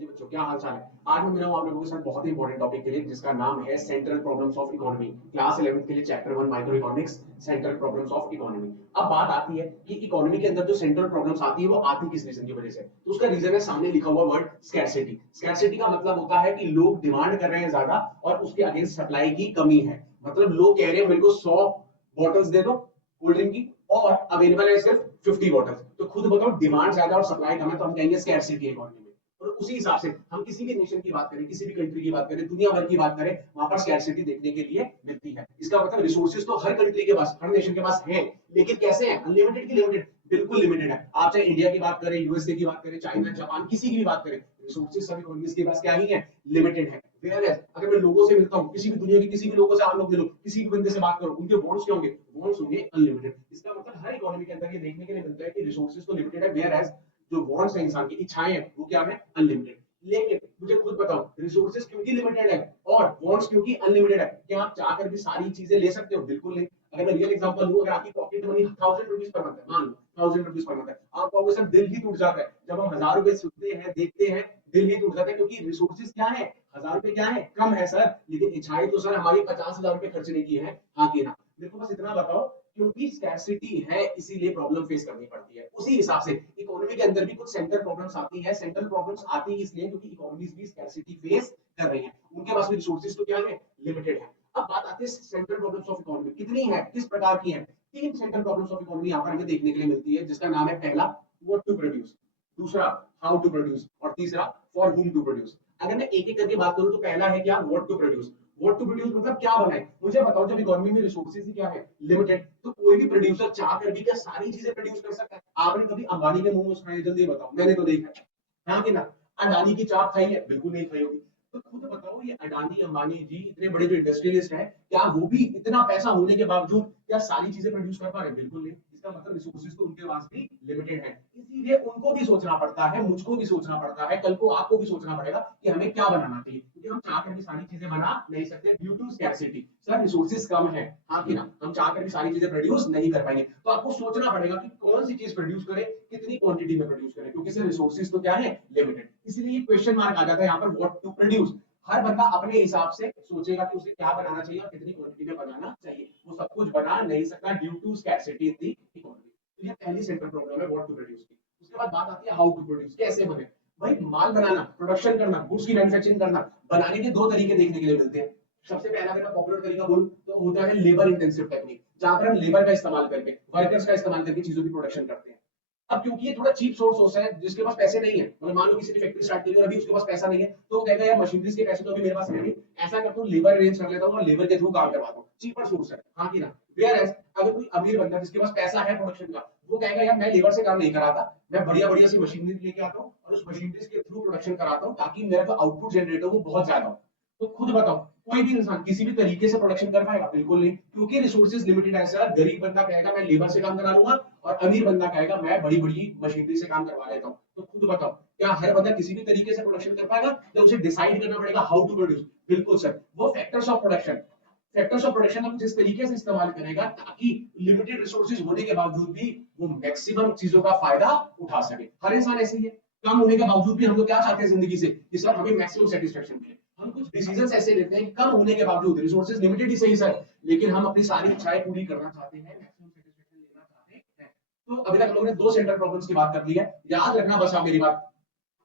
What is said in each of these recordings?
जी बच्चों, क्या हाल चाल है। आज मैं मिला हूं आप लोगों के साथ बहुत ही इंपॉर्टेंट टॉपिक के लिए, जिसका नाम है central problems of economy. Class 11th के लिए chapter 1 micro economics, central problems of economy. अब बात आती है कि इकोनॉमी के अंदर जो सेंट्रल प्रॉब्लम्स आती है वो आती किस रीजन की वजह से। तो उसका रीजन है सामने लिखा हुआ वर्ड स्कैरसिटी। स्कैरसिटी का मतलब होता है कि लोग डिमांड कर रहे हैं ज्यादा और उसके अगेंस्ट सप्लाई की कमी है। मतलब लोग कह रहे हैं मेरे को 100 बॉटल्स दे दो कोल्ड ड्रिंक की, और अवेलेबल है सिर्फ 50 बॉटल्स। तो खुद बताओ, डिमांड ज्यादा और सप्लाई कम है, तो हम कहेंगे स्कैरसिटी है इकोनॉमी में। और उसी हिसाब से हम किसी भी नेशन की बात करें, किसी भी कंट्री की बात करें, दुनिया भर की बात करें, वहां पर स्कैरसिटी देखने के लिए मिलती है। इसका मतलब रिसोर्सेज तो हर कंट्री के पास, हर नेशन के पास है, लेकिन कैसे है? अनलिमिटेड की लिमिटेड? बिल्कुल लिमिटेड है। आप चाहे इंडिया की बात करें, यूएसए की बात करें, चाइना, जापान, किसी की भी बात करें, रिसोर्सेज सब इकोनॉमीज के पास क्या ही है? लिमिटेड है। अगर मैं लोगों से मिलता हूँ, किसी भी दुनिया के किसी भी लोगों से, आप लोग मिलो, किसी भी बंदे से बात करो, उनके वॉन्ट्स क्या होंगे? वॉन्ट्स होंगे अनलिमिटेड। इसका मतलब हर इकोनॉमी के अंदर ये देखने के लिए मिलता है कि रिसोर्सेज तो लिमिटेड है, वेयर एज जो वॉन्ट्स है, इंसान की इच्छाएं हैं, वो क्या है? अनलिमिटेड। लेकिन मुझे खुद बताओ, रिसोर्सेज क्योंकि लिमिटेड है और वॉन्ट्स क्योंकि अनलिमिटेड है, क्या आप चाहकर भी सारी चीजें ले सकते हो? बिल्कुल नहीं। अगर मैं रियल एग्जांपल लूं, अगर आपकी pocket money 1000 rupees per month है, मान लो 1000 रुपीज पर मंथ है, आप कहोगे सर दिल ही टूट जाता है जब हम 1000 रुपए सुनते हैं, देखते हैं, दिल ही टूट जाता है, क्योंकि रिसोर्सेज क्या है? 1000 रुपए क्या है? कम है सर। लेकिन इच्छाएं तो सर हमारी 50,000 रुपए खर्चने की है, हाँ कि ना? मेरे को बस इतना बताओ, क्योंकि स्कैरसिटी है इसीलिए प्रॉब्लम फेस करनी पड़ती है। उसी हिसाब से इकोनॉमी के अंदर भी कुछ सेंट्रल प्रॉब्लम्स आती है। सेंट्रल प्रॉब्लम्स आती है इसलिए क्योंकि इकोनॉमीज भी स्कैरसिटी फेस कर रही है, उनके पास भी रिसोर्सेज तो क्या है? लिमिटेड है। अब बात आती है सेंट्रल प्रॉब्लम्स ऑफ इकोनॉमी कितनी है, किस प्रकार की है। तीन सेंट्रल प्रॉब्लम्स ऑफ इकोनॉमी यहाँ पर हमें देखने के लिए मिलती है, जिसका नाम है पहला व्हाट टू प्रोड्यूस, दूसरा हाउ टू प्रोड्यूस, और तीसरा फॉर हुम टू प्रोड्यूस। अगर मैं एक एक करके बात करूं तो पहला है क्या? What to produce. What to produce मतलब क्या बनाए? मुझे बताओ, जब इकोनॉमी में रिसोर्सेज ही क्या है? लिमिटेड, तो कोई भी प्रोड्यूसर चाह कर भी क्या सारी चीजें प्रोड्यूस कर सकता है? आपने कभी अंबानी के मोमोज खाए? जल्दी बताओ, मैंने तो देखा है, हाँ कि ना? अडानी की चाप खाई है? बिल्कुल नहीं खाई होगी। तो खुद बताओ, ये अडानी अंबानी जी इतने बड़े जो इंडस्ट्रियलिस्ट हैं, क्या वो भी इतना पैसा होने के बावजूद क्या सारी चीजें प्रोड्यूस कर पा रहे हैं? बिल्कुल नहीं। इसका मतलब रिसोर्सेज तो उनके पास भी लिमिटेड है। इसीलिए उनको भी सोचना पड़ता है, मुझको भी सोचना पड़ता है, कल को आपको भी सोचना पड़ेगा कि हमें क्या बनाना चाहिए, क्योंकि हम चाहकर भी सारी चीजें बना नहीं सकते due to scarcity. Sir resources कम है, हाँ कि ना? हम चाहकर भी सारी चीजें प्रोड्यूस नहीं कर पाएंगे, तो आपको सोचना पड़ेगा कि कौन सी चीज प्रोड्यूस करें, कितनी क्वांटिटी में प्रोड्यूस करें, क्योंकि सर रिसोर्सेज तो क्या है? लिमिटेड। इसलिए क्वेश्चन मार्क आ जाता है यहाँ पर, व्हाट टू प्रोड्यूस। हर बंदा अपने हिसाब से सोचेगा कि उसे क्या बनाना चाहिए और कितनी क्वांटिटी में बनाना चाहिए। वो सब कुछ बना नहीं सकता due to scarcity in the economy. तो ये पहली सेंट्रल प्रॉब्लम है, व्हाट टू प्रोड्यूस की। उसके बाद बात आती है हाउ टू प्रोड्यूस, कैसे बने। भाई माल बनाना, प्रोडक्शन करना, गुड्स की मैन्युफैक्चरिंग करना, बनाने के दो तरीके देखने के लिए मिलते हैं। सबसे पहला अगर मैं पॉपुलर तरीका बोलूं तो होता है लेबर इंटेंसिव टेक्निक, जहां पर हम लेबर का इस्तेमाल करके, वर्कर्स का इस्तेमाल करके चीजों की प्रोडक्शन करते हैं। अब क्योंकि ये थोड़ा चीप सोर्स होता है, जिसके पास पैसे नहीं है, मतलब मान लो किसी ने फैक्ट्री स्टार्ट की और अभी उसके पास पैसा नहीं है, तो वो कहेगा यार मशीनरीज के पैसे तो अभी मेरे पास है नहीं, ऐसा करता हूँ लेबर अरेंज कर लेता हूँ और लेबर के थ्रू काम करवाता हूँ, चीपर सोर्स है, हाँ कि ना? वेयर एज अगर कोई अमीर बंदा जिसके पास पैसा है प्रोडक्शन का, वो कहेगा यार मैं लेबर से काम नहीं कराता, मैं बढ़िया बढ़िया सी मशीनरी लेके आता हूँ और उस मशीनरीज के थ्रू प्रोडक्शन कराता हूँ, ताकि मेरा जो आउटपुट जनरेट हो वो बहुत ज्यादा हो। तो खुद बताओ, कोई भी इंसान किसी भी तरीके से प्रोडक्शन कर पाएगा? बिल्कुल नहीं, क्योंकि रिसोर्सेज लिमिटेड है सर। गरीब बंदा कहेगा मैं लेबर से काम करा लूंगा, और अमीर बंदा कहेगा मैं बड़ी बड़ी मशीनरी से काम करवा लेता हूँ। तो खुद बताओ, क्या हर बंदा किसी भी तरीके से प्रोडक्शन कर पाएगा, या उसे डिसाइड करना पड़ेगा हाउ टू प्रोड्यूस? बिल्कुल सर, वो factors of production, factors of production हम जिस तरीके से इस्तेमाल करेगा, ताकि लिमिटेड रिसोर्सेज होने के बावजूद भी वो मैक्सिमम चीजों का फायदा उठा सके। हर इंसान ऐसे ही है, कम होने के बावजूद भी हम लोग क्या चाहते हैं जिंदगी से कि सर हमें मैक्सिमम सेटिस्फेक्शन मिले। हम कुछ डिसीजन ऐसे लेते हैं कि कम होने के बावजूद, रिसोर्सेज लिमिटेड ही सही सर, लेकिन हम अपनी सारी इच्छाएं पूरी करना चाहते हैं, मैक्सिमम सेटिस्फेक्शन लेना चाहते हैं। तो अभी तक हम लोगों ने दो सेंट्रल प्रॉब्लम्स की बात कर ली है। याद रखना बस आप मेरी बात,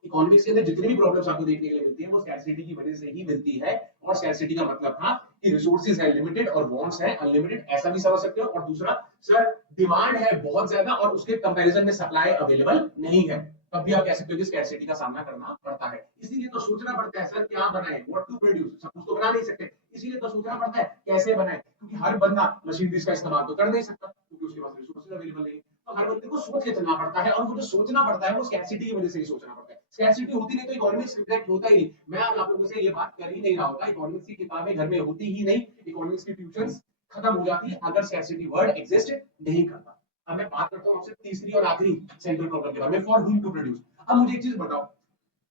इकोनॉमिक्स के अंदर जितनी भी प्रॉब्लम्स आपको देखने के लिए मिलती है वो स्कैरसिटी की वजह से ही मिलती है। और स्कैरसिटी का मतलब था कि रिसोर्सेज है लिमिटेड और वांट्स है अनलिमिटेड, ऐसा भी समझ सकते हो। और दूसरा सर, डिमांड है बहुत ज्यादा और उसके कंपैरिजन में सप्लाई अवेलेबल नहीं है, तब भी आप कह सकते हो कि स्कैरसिटी का सामना करना पड़ता है। इसीलिए तो सोचना पड़ता है सर क्या बनाए, व्हाट टू प्रोड्यूस। सब कुछ तो बना नहीं सकते, इसीलिए तो सोचना पड़ता है कैसे बनाए, क्योंकि हर बंदा मशीनरीज का इस्तेमाल तो कर नहीं सकता, क्योंकि उसके पास रिसोर्सेज अवेलेबल नहीं। तो हर बंदे को सोच के चलना पड़ता है, और वो जो सोचना पड़ता है वो स्कैरसिटी की वजह से ही सोचना पड़ता है। स्कैरसिटी होती नहीं तो इकोनॉमिक्स रिफ्लेक्ट होता ही नहीं। मैं आप लोगों से ये बात कर ही नहीं रहा होता, इकोनॉमिक्स की किताबें घर में होती ही नहीं, इकोनॉमिक्स की ट्यूशंस खत्म हो जाती है अगर स्कैरसिटी वर्ड एग्जिस्ट नहीं करता। अब मैं बात करता हूं आपसे तीसरी और आखिरी सेंट्रल प्रॉब्लम के बारे में, फॉर हुम टू प्रोड्यूस। अब मुझे एक चीज बताओ,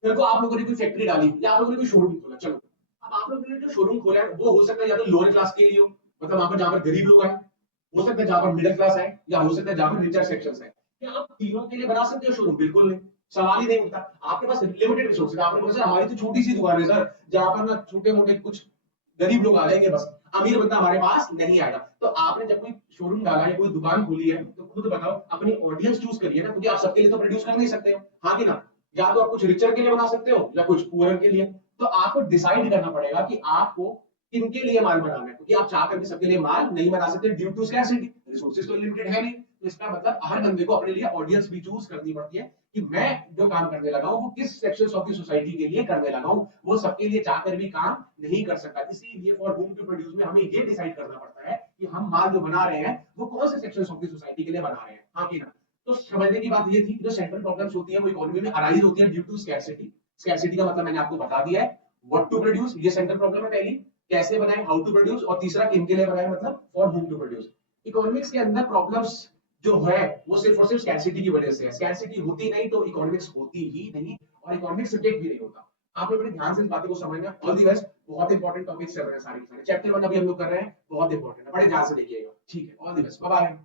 फिर को आप लोगों ने कोई फैक्ट्री डाली या आप लोगों ने कोई शोरूम खोला, चलो अब आप लोगों ने जो शोरूम खोला है वो हो सकता है या तो लोअर क्लास के लिए हो, मतलब वहां पर जहां पर गरीब लोग आए, हो सकता है जहां पर मिडिल क्लास है, या हो सकता है जहां पर रिचर सेक्शन है। क्या आप तीनों के लिए बना सकते हो शोरूम? बिल्कुल नहीं। सवाल ही नहीं उठता। आपके पास लिमिटेड रिसोर्सेज, आपने बोला सर हमारी तो छोटी सी दुकान है सर, जहां पर ना छोटे मोटे कुछ गरीब लोग आ जाएंगे बस, अमीर बंदा हमारे पास नहीं आएगा। तो आपने जब कोई शोरूम डाला या कोई दुकान खोली है तो खुद बताओ, अपनी ऑडियंस चूज करिए ना, क्योंकि आप सबके लिए तो प्रोड्यूस कर नहीं सकते हो, हाँ कि ना? या तो आप कुछ रिचर के लिए बना सकते हो या कुछ पुअर के लिए। तो आपको डिसाइड करना पड़ेगा कि आपको किनके लिए माल बनाना है, क्योंकि आप चाह करके सबके लिए माल नहीं बना सकते ड्यू टू स्कैरसिटी, रिसोर्सेज तो लिमिटेड है नहीं। तो इसका मतलब हर बंदे को अपने लिए ऑडियंस भी चूज करनी पड़ती है कि मैं जो काम करने लगा हूं वो किस सेक्शंस ऑफ द सोसाइटी के लिए करने लगा हूं, वो सबके लिए चाहकर भी काम नहीं कर सकता। इसीलिए फॉर होम टू प्रोड्यूस में हमें ये डिसाइड करना पड़ता है कि हम माल जो बना रहे हैं वो कौन से सेक्शंस ऑफ द सोसाइटी के लिए बना रहे हैं, हाँ कि ना? तो समझने की बात ये थी कि जो सेंट्रल प्रॉब्लम्स होती है वो इकोनॉमी में अराइज होती है ड्यू टू स्कैरसिटी। स्कैरसिटी का मतलब मैंने आपको बता दिया है, व्हाट टू प्रोड्यूस ये सेंट्रल प्रॉब्लम है पहली, कैसे बनाए हाउ टू प्रोड्यूस, और तीसरा किन के लिए बनाए मतलब for whom to produce. Economics के अंदर प्रॉब्लम्स जो है वो सिर्फ और सिर्फ स्कैरसिटी की वजह से है, स्कैरसिटी होती नहीं तो इकोनॉमिक्स होती ही नहीं, और इकोनॉमिक्स सब्जेक्ट भी नहीं होता। आपने बड़े ध्यान से इस बातों को समझना। ऑल दी बेस्ट, बहुत इंपॉर्टेंट टॉपिक्स चल रहे हैं सारे के सारे, चैप्टर 1 अभी हम लोग कर रहे हैं, बहुत इंपॉर्टेंट है, बड़े ध्यान से देखिएगा, ठीक है? All the best, bye bye.